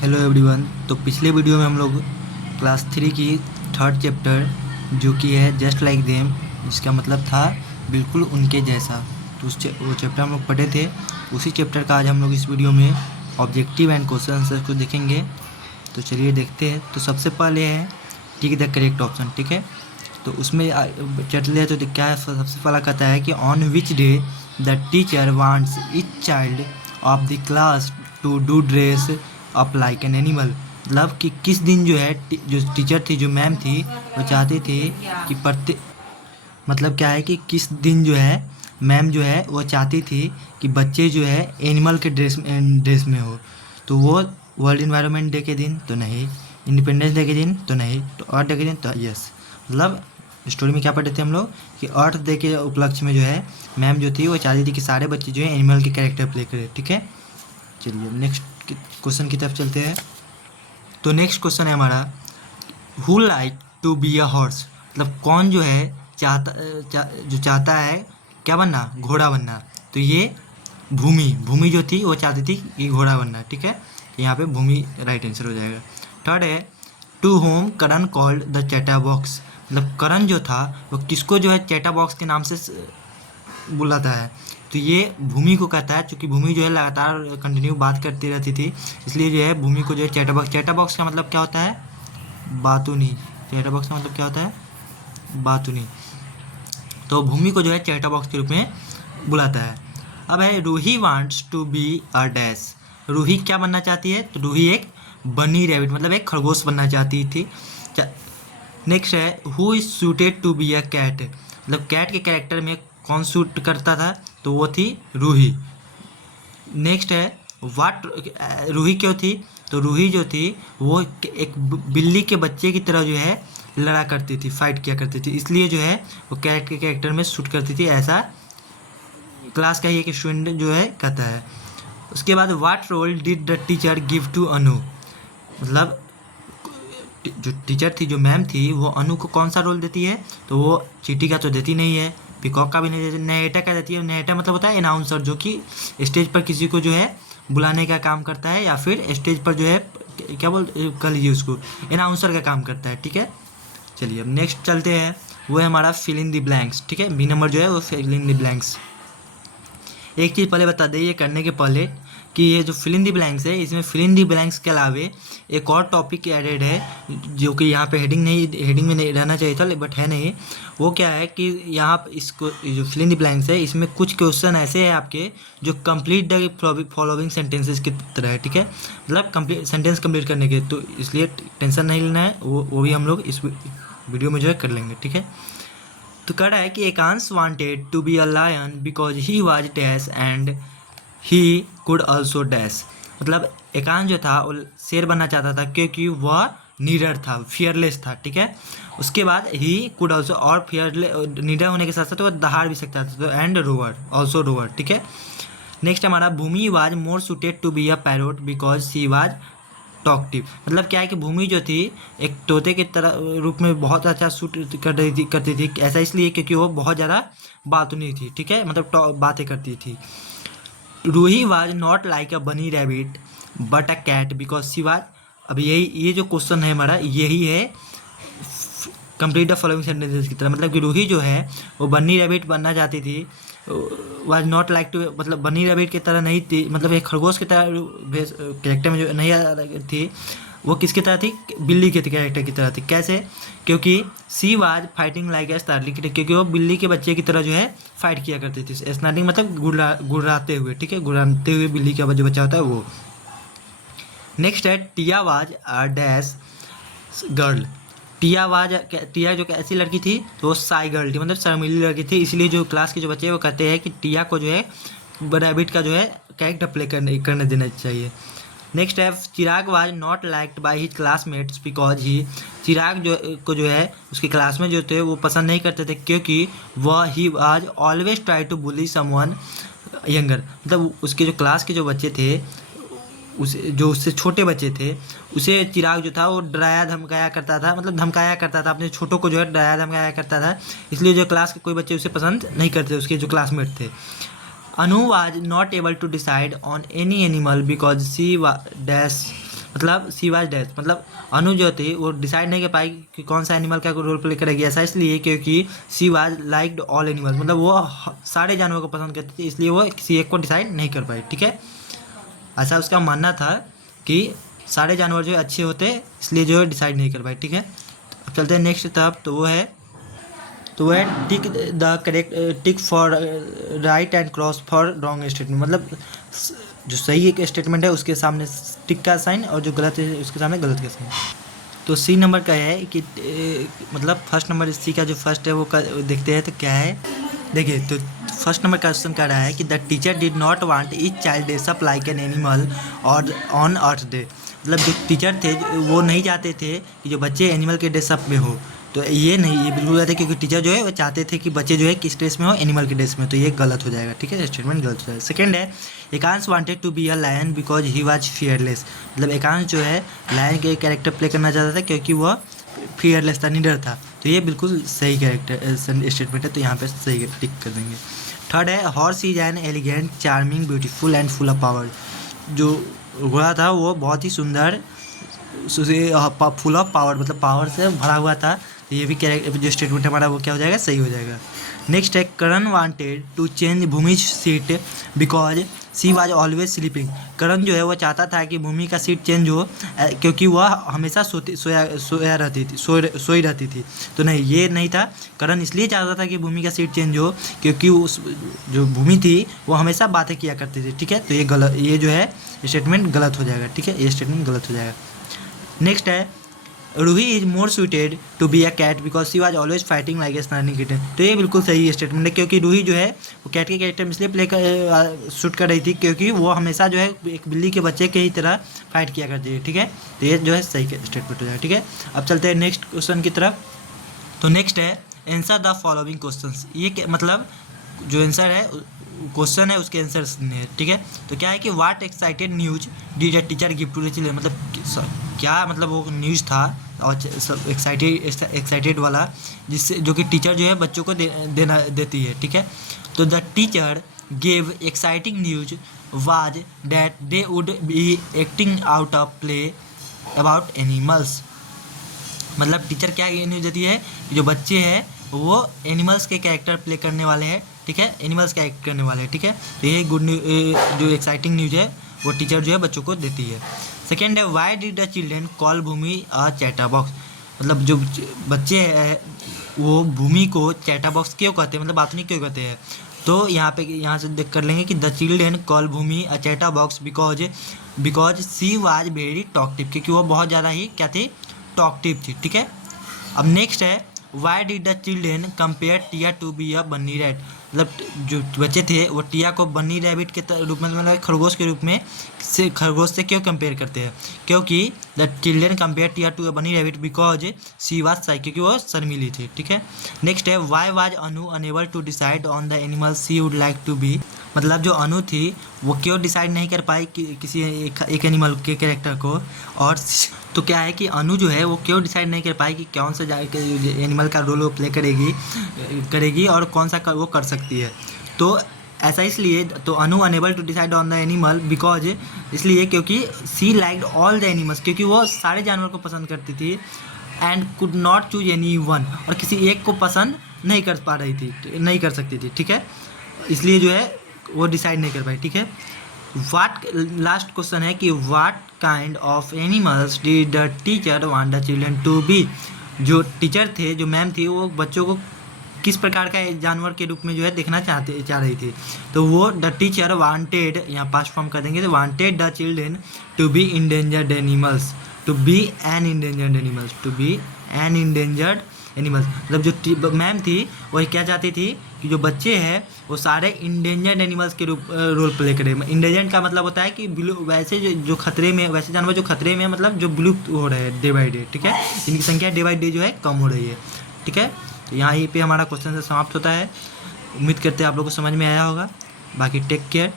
Hello everyone. तो पिछले video में हम लोग क्लास 3 की थर्ड चैप्टर जो कि है जस्ट लाइक देम, जिसका मतलब था बिल्कुल उनके जैसा, तो वो चैप्टर हम लोग पढ़े थे। उसी चैप्टर का आज हम लोग इस वीडियो में ऑब्जेक्टिव एंड क्वेश्चन आंसर को देखेंगे। तो चलिए देखते हैं। तो सबसे पहले है टिक द करेक्ट ऑप्शन, ठीक है। तो उसमें चलिए तो क्या है, सबसे पहला कहता है कि on which day the teacher wants each child of the class to do dress up like an animal. मतलब कि किस दिन जो है जो टीचर थी, जो मैम थी, वो चाहती थी कि मतलब क्या है कि किस दिन जो है मैम जो है वो चाहती थी कि बच्चे जो है एनिमल के ड्रेस में हो। तो वो वर्ल्ड इन्वायरमेंट डे के दिन तो नहीं, इंडिपेंडेंस डे के दिन तो नहीं, तो अर्थ डे के दिन तो यस। मतलब स्टोरी में क्या पढ़े थे हम लोग कि अर्थ डे के उपलक्ष्य में जो है मैम जो थी वो चाहती थी कि सारे बच्चे जो है एनिमल के कैरेक्टर प्ले करें, ठीक है। चलिए नेक्स्ट क्वेश्चन की तरफ चलते हैं। तो नेक्स्ट क्वेश्चन है हमारा, who like to be a horse. मतलब कौन जो है जो चाहता है क्या बनना, घोड़ा बनना। तो ये भूमि जो थी वो चाहती थी कि घोड़ा बनना, ठीक है। तो यहाँ पे भूमि राइट आंसर हो जाएगा। थर्ड है to whom Karan called the chatterbox. मतलब करण जो था वो किसको जो है चैटा बॉक्स के नाम से बुलाता है। तो ये भूमि को कहता है, क्योंकि भूमि जो है लगातार कंटिन्यू बात करती रहती थी, इसलिए जो है भूमि को जो है चैटा बॉक्स का मतलब क्या होता है, बातूनी। चैटा बॉक्स का मतलब क्या होता है, बातूनी। तो भूमि को जो है चैटा बॉक्स के रूप में बुलाता है। अब है Ruhi wants to be a dash. Ruhi क्या बनना चाहती है, तो रूही एक बनी रैबिट मतलब एक खरगोश बनना चाहती थी। नेक्स्ट है who is suited to be a cat. मतलब कैट के कैरेक्टर में कौन सूट करता था, तो वो थी रूही। नेक्स्ट है वाट, रूही क्यों थी, तो रूही जो थी वो एक बिल्ली के बच्चे की तरह जो है लड़ा करती थी, फाइट किया करती थी, इसलिए जो है वो कैट के कैरेक्टर में सूट करती थी, ऐसा क्लास का ही एक स्टूडेंट जो है कहता है। उसके बाद what role did the teacher give to Anu. मतलब जो टीचर थी, जो मैम थी, वो अनु को कौन सा रोल देती है, तो वो चींटी का तो देती नहीं है, पीकॉक का भी नहीं देती, नहेटा का देती है। नहेटा मतलब होता है अनाउंसर, जो कि स्टेज पर किसी को जो है बुलाने का काम करता है, या फिर स्टेज पर जो है क्या कह लीजिए उसको, अनाउंसर का काम करता है, ठीक है। चलिए अब नेक्स्ट चलते हैं, वो है हमारा फिल इन द ब्लैंक्स, ठीक है। बी नंबर जो है वो फिल इन द ब्लैंक्स। एक चीज़ पहले बता दें ये करने के पहले कि ये जो फिल इन दी ब्लैंक्स है, इसमें फिल इन दी ब्लैंक्स के अलावे एक और टॉपिक एडेड है जो कि यहाँ पे हेडिंग में नहीं रहना चाहिए था, बट है नहीं। वो क्या है कि यहाँ इसको जो फिल इन दी ब्लैंक्स है, इसमें कुछ क्वेश्चन ऐसे हैं आपके जो कंप्लीट द फॉलोइंग सेंटेंसेस की तरह है, ठीक है। मतलब कंप्लीट सेंटेंस कंप्लीट करने के, तो इसलिए टेंशन नहीं लेना है, वो भी हम लोग इस वीडियो में जो है कर लेंगे, ठीक है। तो कह रहा है कि Ekansh wanted to be a lion because he was dash and he could also dash. मतलब एकांश जो था वो शेर बनना चाहता था क्योंकि वह निडर था, फियरलेस था, ठीक है। उसके बाद ही कुड ऑल्सो, और निडर होने के साथ साथ वह दहाड़ भी सकता था, तो एंड रोवर ऑल्सो रोवर, ठीक है। नेक्स्ट हमारा Bhumi was more suited to be a parrot because she was talkative. मतलब क्या है कि भूमि जो थी एक तोते के तरह रूप में बहुत अच्छा सूट करती थी, ऐसा इसलिए क्योंकि वो बहुत ज़्यादा बातूनी थी, ठीक है, मतलब बातें करती थी। Roohi was not like a bunny rabbit but a cat because she was. अब यही ये जो क्वेश्चन है हमारा यही है कंप्लीट द फॉलोइंग सेंटेंसेस की तरह। मतलब कि रूही जो है वो बनी रैबिट बनना चाहती थी, वाज नॉट लाइक टू, मतलब बनी रैबिट की तरह नहीं थी, मतलब एक खरगोश की तरह कैरेक्टर में जो नहीं थी, वो किसकी तरह थी, बिल्ली के कैरेक्टर की तरह थी। कैसे, क्योंकि she was fighting like a starling, क्योंकि वो बिल्ली के बच्चे की तरह जो है फाइट किया करती थी। स्टार्लिंग मतलब गुर्राते हुए, ठीक है, गुर्राते हुए बिल्ली का जो बच्चा होता है वो। नेक्स्ट है टिया वाज अ डैश गर्ल। टिया जो ऐसी लड़की थी तो वो साई गर्ल थी, मतलब शर्मीली लड़की थी, इसलिए जो क्लास के जो बच्चे हैं वो कहते हैं कि टिया को जो है रैबिट का जो है कैरेक्टर प्ले करने देना चाहिए। नेक्स्ट है Chirag was not liked by his classmates because he, Chirag जो है उसके क्लास में जो थे वो पसंद नहीं करते थे क्योंकि वह he was always try to bully someone younger. मतलब उसके जो क्लास के जो बच्चे थे, उससे छोटे बच्चे थे, उसे चिराग जो था वो डराया धमकाया करता था, मतलब धमकाया करता था, अपने छोटों को जो है डराया धमकाया करता था, इसलिए जो क्लास के कोई बच्चे उसे पसंद नहीं करते, उसके जो क्लासमेट थे। Anu was not able to decide on any animal because she dash मतलब सी वाज डैश, मतलब अनु जो थी वो डिसाइड नहीं कर पाई कि कौन सा एनिमल का रोल प्ले करेगी। ऐसा इसलिए क्योंकि she was liked all animals, मतलब वो सारे जानवरों को पसंद करती थी, इसलिए वो किसी एक को डिसाइड नहीं कर पाई। ठीक है, ऐसा उसका मानना था कि सारे जानवर जो है अच्छे होते, इसलिए जो है डिसाइड नहीं कर पाए। ठीक है, अब चलते हैं नेक्स्ट तरफ। तो वो है tick the correct, tick for right and cross for wrong statement, मतलब जो सही एक स्टेटमेंट है उसके सामने टिक का साइन और जो गलत है उसके सामने गलत का साइन। तो सी नंबर का है कि मतलब फर्स्ट नंबर सी का जो फर्स्ट है वो देखते हैं तो क्या है। देखिए, तो फर्स्ट नंबर क्वेश्चन कह रहा है कि the teacher did not want each child dress up like an animal और ऑन अर्थ डे, मतलब जो टीचर थे वो नहीं चाहते थे कि जो बच्चे एनिमल के ड्रेसअप में हो। तो ये नहीं, ये बिल्कुल गलत है, क्योंकि टीचर जो है वो चाहते थे कि बच्चे जो है किस ड्रेस में हो, एनिमल के ड्रेस में। तो ये गलत हो जाएगा। ठीक है, स्टेटमेंट गलत हो जाएगा। सेकंड है Ekansh wanted to be a lion because he was fearless, मतलब एकांश जो है लायन के कैरेक्टर प्ले करना चाहता था क्योंकि वह फियरलेस था, निडर था। तो ये बिल्कुल सही कैरेक्टर स्टेटमेंट है, तो यहाँ पे सही टिक कर देंगे। थर्ड है horse is an elegant charming beautiful and full of power, जो घोड़ा था वो बहुत ही सुंदर, फुल ऑफ पावर, मतलब पावर से भरा हुआ था। तो ये भी कैरेक्टर जो स्टेटमेंट हमारा वो क्या हो जाएगा, सही हो जाएगा। नेक्स्ट है Karan wanted to change Bhumi seat because she was always sleeping, Karan जो है वो चाहता था कि भूमि का सीट चेंज हो क्योंकि वह हमेशा सोई रहती थी। तो नहीं, ये नहीं था। करण इसलिए चाहता था कि भूमि का सीट चेंज हो क्योंकि उस जो भूमि थी वो हमेशा बातें किया करती थी। ठीक है, तो ये गलत, ये जो है स्टेटमेंट गलत हो जाएगा। ठीक है, ये स्टेटमेंट गलत हो जाएगा। नेक्स्ट है Roohi is more suited to be a cat because she was always fighting like a snarling kitten, तो ये बिल्कुल सही स्टेटमेंट है, क्योंकि रूही जो है वो कैट के कैरेक्टर में इसलिए शूट कर रही थी क्योंकि वो हमेशा जो है एक बिल्ली के बच्चे के ही तरह फाइट किया करती है। ठीक है, तो ये जो है सही स्टेटमेंट हो जाएगा। ठीक है, अब चलते हैं नेक्स्ट क्वेश्चन की तरफ। तो नेक्स्ट है आंसर द फॉलोइंग क्वेश्चन, ये मतलब जो आंसर है क्वेश्चन है उसके आंसर है। ठीक है, तो क्या है कि what excited news did a teacher give to the children, मतलब क्या मतलब वो न्यूज़ था और एक्साइटेड वाला जिससे जो कि टीचर जो है बच्चों को देती है। ठीक है, तो the teacher gave exciting news was that they would be acting out of play about animals, मतलब टीचर क्या न्यूज़ देती है कि जो बच्चे हैं वो एनिमल्स के कैरेक्टर प्ले करने वाले हैं। ठीक है, एनिमल्स का एक्ट करने वाले हैं। ठीक है, तो ये गुड न्यूज, जो एक्साइटिंग न्यूज़ है वो टीचर जो है बच्चों को देती है। सेकेंड है why did the children call Bhumi a chatterbox, मतलब जो बच्चे हैं वो भूमि को चैटा बॉक्स क्यों कहते हैं, मतलब बातनी क्यों कहते हैं। तो यहाँ से देख कर लेंगे कि the children call Bhumi a chatterbox because she was very talkative, क्योंकि वो बहुत ज़्यादा ही क्या थी, टॉकटिव थी। ठीक है, अब नेक्स्ट है why did the children compare Tia to be a bunny rat, मतलब जो बच्चे थे वो टिया को बन्नी रैबिट के रूप में, मतलब खरगोश के रूप में खरगोश से क्यों कंपेयर करते हैं, क्योंकि the children compare Tia to a bunny rabbit because she was shy, क्योंकि वो शर्मीली थी। ठीक है, नेक्स्ट है why was Anu unable to decide on the animal she would like to be, मतलब जो अनु थी वो क्यों डिसाइड नहीं कर पाई कि किसी एक एनिमल के कैरेक्टर को। और तो क्या है कि अनु जो है वो क्यों डिसाइड नहीं कर पाई कि कौन सा एनिमल का रोल वो प्ले करेगी और कौन सा वो कर सकती है। तो ऐसा इसलिए, तो Anu unable to decide on the animal because इसलिए क्योंकि she liked all the animals, क्योंकि वो सारे जानवर को पसंद करती थी and could not choose any one, और किसी एक को पसंद नहीं कर पा रही थी, नहीं कर सकती थी। ठीक है, इसलिए जो है वो डिसाइड नहीं कर पाई। ठीक है, वाट लास्ट क्वेश्चन है कि what kind of animals did the teacher want the children to be, जो टीचर थे, जो मैम थी, वो बच्चों को किस प्रकार का जानवर के रूप में जो है देखना चाह रही थी। तो वो द टीचर वांटेड, यहाँ पास्ट फॉर्म कर देंगे, तो wanted the children to be endangered animals, to be an endangered animals, to be an endangered animals, मतलब जो मैम थी वही क्या चाहती थी कि जो बच्चे हैं वो सारे इंडेंजर्ड एनिमल्स के रोल प्ले करें। इंडेंजर्ड का मतलब होता है कि वैसे जो खतरे में, वैसे जानवर जो खतरे में, मतलब जो विलुप्त हो रहे हैं डे बाई डे। ठीक है, इनकी संख्या डे बाई डे जो है कम हो रही है। ठीक है, तो यहाँ पे हमारा क्वेश्चन से समाप्त होता है। उम्मीद करते हैं आप लोग को समझ में आया होगा। बाकी टेक केयर।